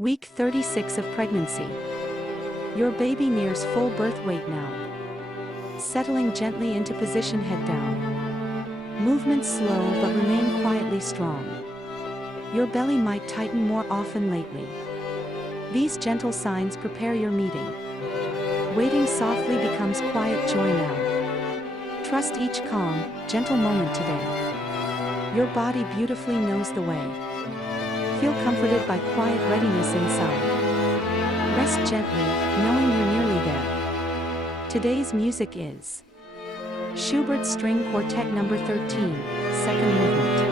Week 36 of pregnancy. Your baby nears full birth weight now. Settling gently into position, head down. Movements slow but remain quietly strong. Your belly might tighten more often lately. These gentle signs prepare your meeting. Waiting softly becomes quiet joy now. Trust each calm, gentle moment today. Your body beautifully knows the way. Feel comforted by quiet readiness inside. Rest gently, knowing you're nearly there. Today's music is Schubert String Quartet No. 13, second movement.